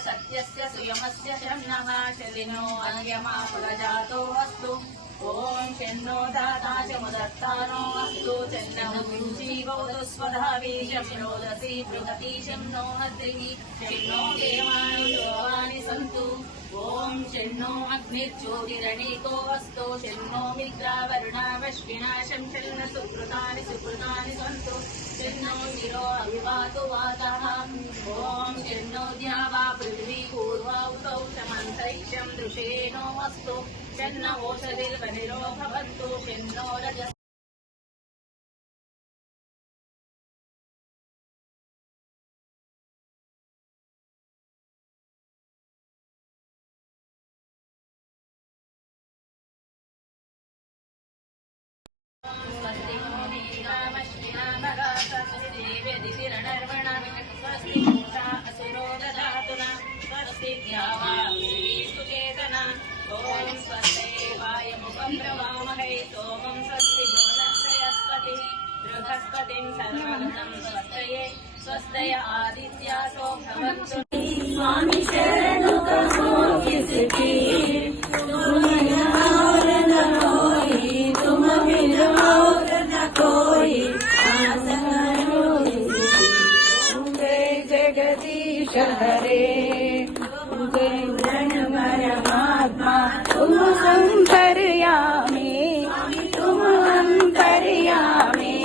सत्यस्य सुयमस्य शन्नः शलिनो अन्यमा प्रजातो अस्तु। ओम शन्नो दाता च मुदत्तानो अस्तु शन्नः जीवोतु स्वधावी शम्रोदसी बृहती शन्नो हद्रिः शन्नो देवानि देवानि सन्तु। ओम शन्नो अग्निर्ज्योतिरणीको अस्तु शन्नो मित्रा वरुणा वश्विना शंशन्न सुकृतानि सुकृतानि सन्तु। शन्नो शिरो अविवातु वातः। ओम शन्नो द्यावा पृथिवी पूर्वावतौ समन्तरिक्षं दृशेनो अस्तु शन्न ओषधिर्वनिरो भवन्तु शन्नो रजः। स्वस्ति नो स्वस्ति वेदितिरणर्वणा स्वस्ति मूषा असुरो दधातुना स्वस्ति द्यावा सुचेतना। ओम स्वस्ति वायुमुखं प्रवामहे सोमं स्वस्ति बृहस्पतिः बृहस्पतिं सर्वगणं स्वस्तये स्वस्तय आदित्यासो भवन्तु। स्वामी शरणु कहो किसकी तुम बिन और न कोई जय जगदीश हरे जय परमात्मा तुम अंतर्यामी तुम अंतर्यामी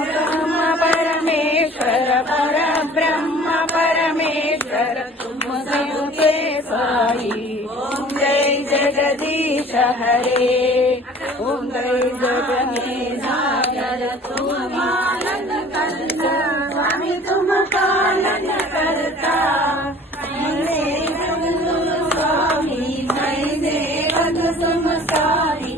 ब्रह्म परमेश्वर पर ब्रह्म परमेश्वर तुम सबके साई। ओम जय जगदीश हरे ओम जय जगदीश सागर तुम पालन करता स्वामी तुम पालन करता स्वामी मैं देवत तुम सारी